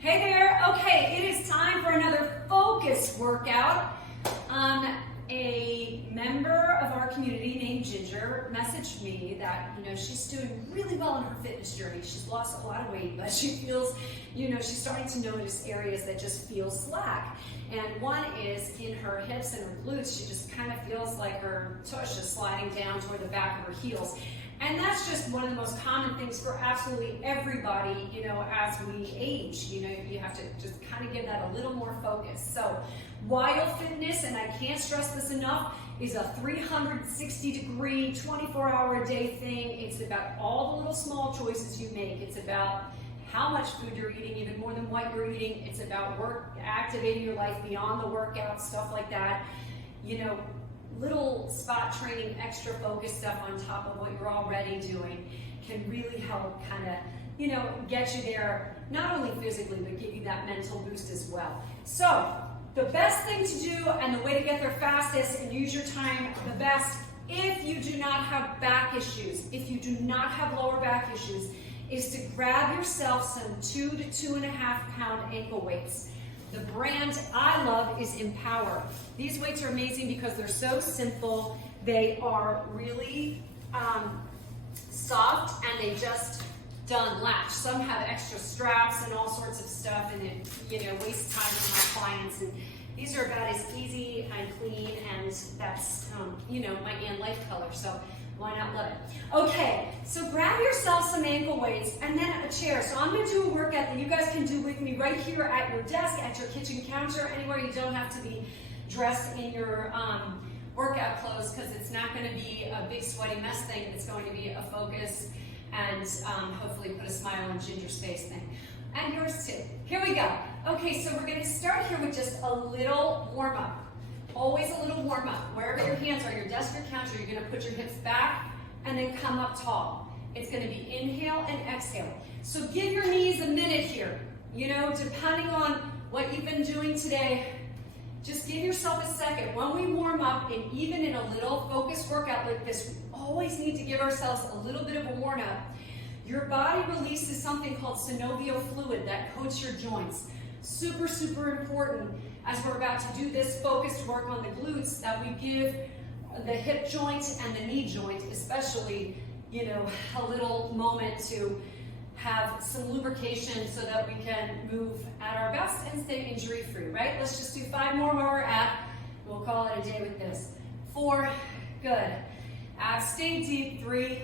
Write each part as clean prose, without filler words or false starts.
Hey there. Okay, it is time for another focus workout. A member of our community named Ginger messaged me that, she's doing really well in her fitness journey. She's lost a lot of weight, but she feels, she's starting to notice areas that just feel slack. And one is in her hips and her glutes. She just kind of feels like her tush is sliding down toward the back of her heels. And that's just one of the most common things for absolutely everybody, as we age. You have to just kind of give that a little more focus. So Wild Fitness, and I can't stress this enough, is a 360-degree, 24-hour-a-day thing. It's about all the little small choices you make. It's about how much food you're eating, even more than what you're eating. It's about activating your life beyond the workout, stuff like that. Little spot training, extra focus stuff on top of what you're already doing can really help kind of, get you there, not only physically, but give you that mental boost as well. So the best thing to do and the way to get there fastest and use your time the best, if you do not have back issues, if you do not have lower back issues, is to grab yourself some 2 to 2.5 pound ankle weights. The brand I love is Empower. These weights are amazing because they're so simple. They are really soft and they just done latch. Some have extra straps and all sorts of stuff, and it wastes time for my clients. And these are about as easy and clean, and that's my Ann Life color. So why not love it? Okay, so grab yourself some ankle weights and then a chair. So I'm going to do a workout that you guys can do with me right here at your desk, at your kitchen counter, anywhere. You don't have to be dressed in your workout clothes because it's not going to be a big sweaty mess thing. It's going to be a focus and hopefully put a smile on Ginger's face thing. And yours too. Here we go. Okay, so we're going to start here with just a little warm-up. Always a little warm up. Wherever your hands are, your desk or counter, you're going to put your hips back and then come up tall. It's going to be inhale and exhale. So give your knees a minute here. Depending on what you've been doing today, just give yourself a second. When we warm up, and even in a little focused workout like this, we always need to give ourselves a little bit of a warm up. Your body releases something called synovial fluid that coats your joints. Super, super important as we're about to do this focused work on the glutes, that we give the hip joint and the knee joint especially, a little moment to have some lubrication so that we can move at our best and stay injury free, right? Let's just do 5 more where we're at. We'll call it a day with this. 4, good. Stay deep, 3,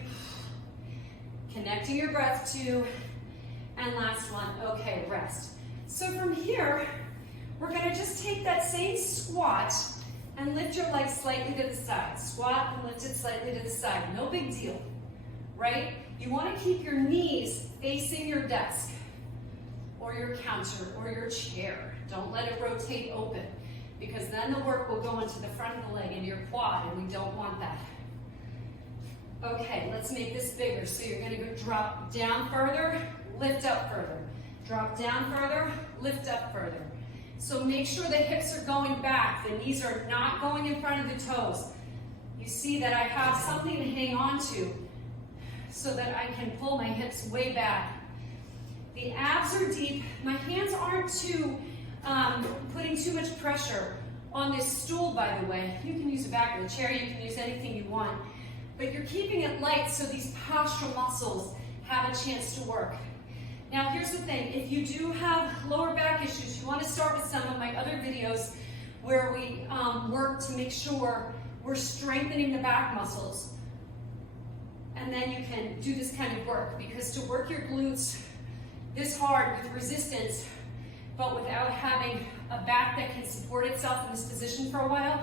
connecting your breath, 2, and last one, okay, rest. So from here, we're going to just take that same squat and lift your legs slightly to the side. Squat and lift it slightly to the side. No big deal, right? You want to keep your knees facing your desk or your counter or your chair. Don't let it rotate open because then the work will go into the front of the leg and your quad, and we don't want that. Okay, let's make this bigger. So you're going to go drop down further, lift up further. Drop down further, lift up further. So make sure the hips are going back. The knees are not going in front of the toes. You see that I have something to hang on to so that I can pull my hips way back. The abs are deep. My hands aren't putting too much pressure on this stool, by the way. You can use the back of the chair. You can use anything you want. But you're keeping it light so these postural muscles have a chance to work. Now here's the thing, if you do have lower back issues, you want to start with some of my other videos where we work to make sure we're strengthening the back muscles. And then you can do this kind of work, because to work your glutes this hard with resistance, but without having a back that can support itself in this position for a while,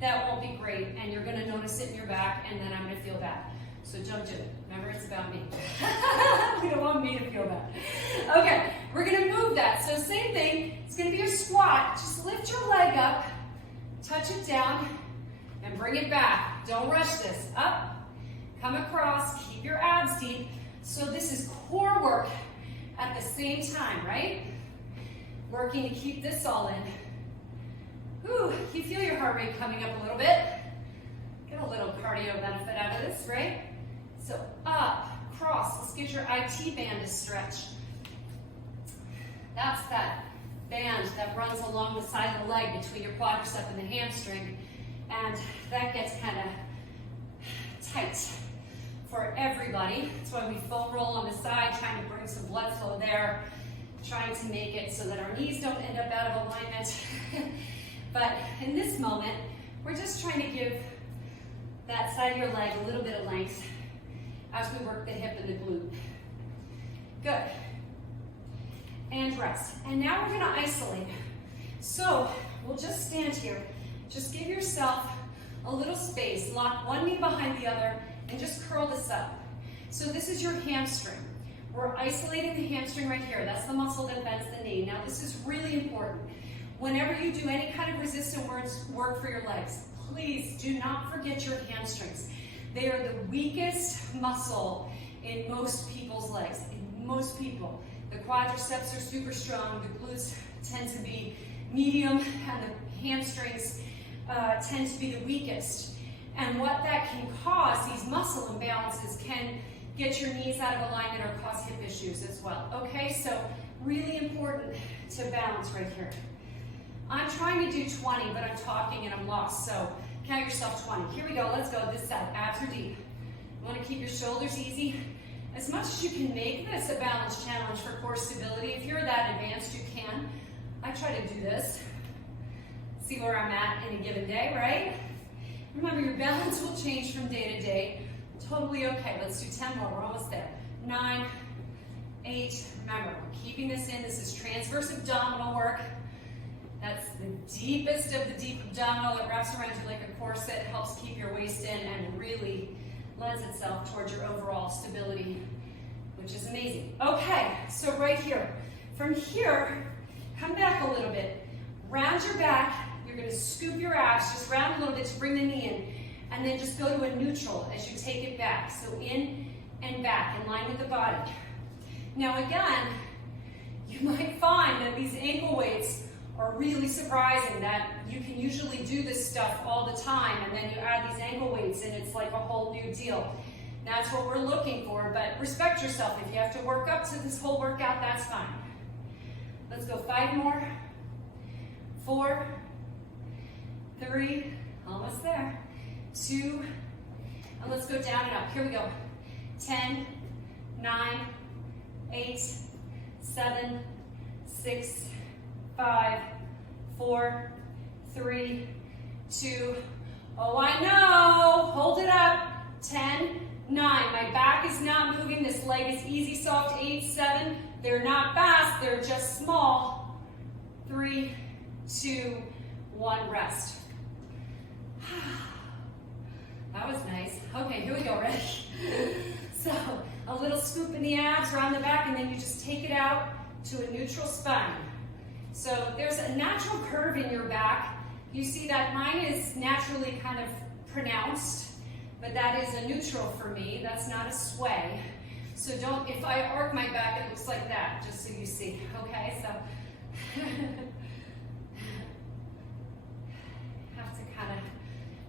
that won't be great, and you're going to notice it in your back, and then I'm going to feel bad. So don't do it. Remember, it's about me. We don't want me to feel bad. Okay, we're going to move that. So same thing. It's going to be a squat. Just lift your leg up, touch it down, and bring it back. Don't rush this. Up, come across, keep your abs deep. So this is core work at the same time, right? Working to keep this all in. Whew, you feel your heart rate coming up a little bit. Get a little cardio benefit out of this, right? So up, cross. Let's get your IT band to stretch. That's that band that runs along the side of the leg between your quadricep and the hamstring, and that gets kind of tight for everybody. That's why we foam roll on the side, trying to bring some blood flow there, trying to make it so that our knees don't end up out of alignment. But in this moment, we're just trying to give that side of your leg a little bit of length as we work the hip and the glute. Good. And rest. And now we're going to isolate. So we'll just stand here. Just give yourself a little space. Lock one knee behind the other and just curl this up. So this is your hamstring. We're isolating the hamstring right here. That's the muscle that bends the knee. Now this is really important. Whenever you do any kind of resistant work for your legs, please do not forget your hamstrings. They are the weakest muscle in most people's legs. In most people. The quadriceps are super strong, the glutes tend to be medium, and the hamstrings tend to be the weakest. And what that can cause, these muscle imbalances, can get your knees out of alignment or cause hip issues as well. Okay, so really important to balance right here. I'm trying to do 20, but I'm talking and I'm lost, so count yourself 20. Here we go, let's go this side, abs are deep. You want to keep your shoulders easy. As much as you can make this a balance challenge for core stability, if you're that advanced, you can. I try to do this. See where I'm at in a given day, right? Remember, your balance will change from day to day. Totally okay. Let's do 10 more. We're almost there. 9, 8. Remember, we're keeping this in. This is transverse abdominal work. That's the deepest of the deep abdominal. It wraps around you like a corset, helps keep your waist in, and really lends itself towards your overall stability, which is amazing. Okay, so right here. From here, come back a little bit. Round your back. You're going to scoop your abs, just round a little bit to bring the knee in, and then just go to a neutral as you take it back. So in and back, in line with the body. Now again, you might find that these ankle weights are really surprising, that you can usually do this stuff all the time, and then you add these ankle weights and it's like a whole new deal. That's what we're looking for, but respect yourself. If you have to work up to this whole workout, that's fine. Let's go 5 more. 4, 3, almost there. 2, and let's go down and up. Here we go. 10, 9, 8, 7, 6, 5, 4, 3, 2. Oh, I know. Hold it up. 10, 9. My back is not moving. This leg is easy, soft. 8, 7. They're not fast. They're just small. 3, 2, 1. Rest. That was nice. Okay, here we go. Ready? So, a little scoop in the abs, around the back, and then you just take it out to a neutral spine. So there's a natural curve in your back. You see that mine is naturally kind of pronounced, but that is a neutral for me. That's not a sway. So don't, if I arc my back, it looks like that, just so you see. Okay, so have to kind of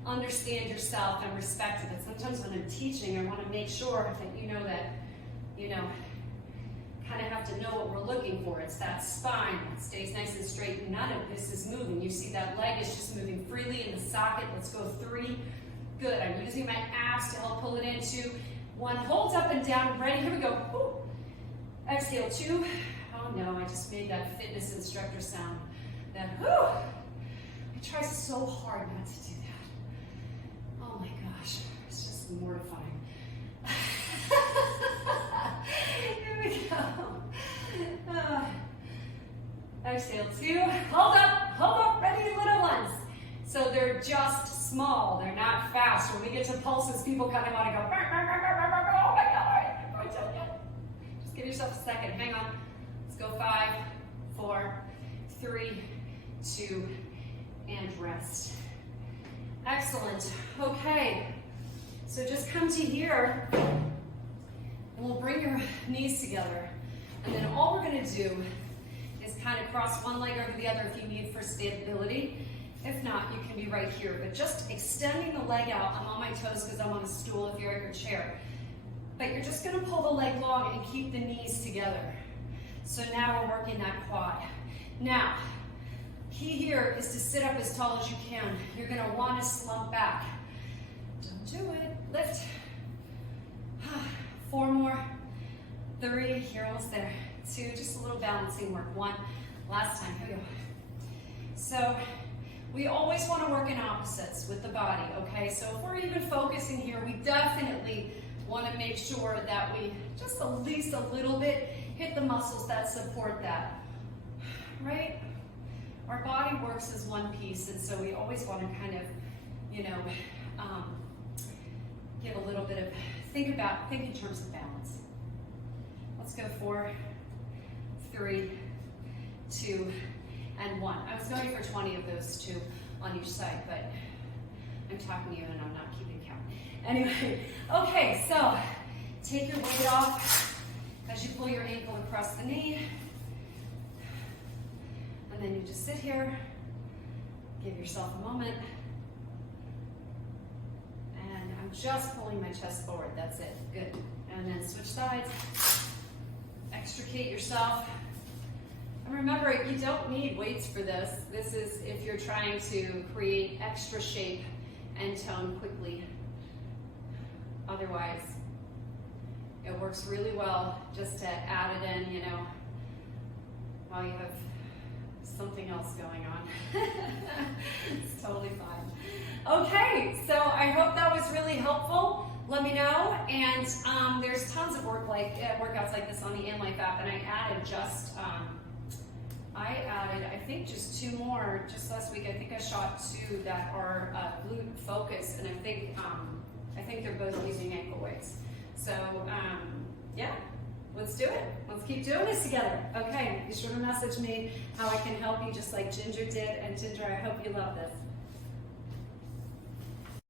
understand yourself and respect it. But sometimes when I'm teaching, I want to make sure that you know that, kind of have to know what we're looking for. It's that spine that stays nice and straight. None of this is moving. You see that leg is just moving freely in the socket. Let's go 3. Good. I'm using my abs to help pull it in. 2, 1. Hold up and down. Ready? Here we go. Woo. Exhale. 2. Oh no, I just made that fitness instructor sound. That whoo. I try so hard not to do that. Oh my gosh. It's just mortifying. Here we go. Exhale, 2. Hold up, ready, little ones. So they're just small, they're not fast. When we get to pulses, people kind of want to go, oh my God, just give yourself a second, hang on. Let's go 5, 4, 3, 2, and rest. Excellent. Okay, so just come to here, and we'll bring your knees together. And then all we're going to do is kind of cross one leg over the other if you need for stability. If not, you can be right here. But just extending the leg out. I'm on my toes because I'm on a stool if you're at your chair. But you're just going to pull the leg long and keep the knees together. So now we're working that quad. Now, key here is to sit up as tall as you can. You're gonna wanna slump back. Don't do it, lift. 4 more, 3, you're almost there. 2, just a little balancing work. 1, last time, here we go. So, we always wanna work in opposites with the body, okay? So if we're even focusing here, we definitely wanna make sure that we just at least a little bit hit the muscles that support that, right? Our body works as one piece, and so we always want to kind of, you know, give a little bit of, think in terms of balance. Let's go 4, 3, 2, and 1. I was going for 20 of those 2 on each side, but I'm talking to you and I'm not keeping count. Anyway, okay, so take your weight off as you pull your ankle across the knee. And then you just sit here, give yourself a moment. And I'm just pulling my chest forward, that's it, good. And then switch sides, extricate yourself. And remember, you don't need weights for this. This is if you're trying to create extra shape and tone quickly. Otherwise, it works really well just to add it in, you know, while you have something else going on. It's totally fine. Okay, so I hope that was really helpful. Let me know. And there's tons of workouts like this on the InLife app, and I added, I think, just 2 more just last week. I think I shot 2 that are glute focused, and I think they're both using ankle weights. So yeah, let's do it. Let's keep doing this together. Okay, be sure to message me how I can help you, just like Ginger did. And Ginger, I hope you love this.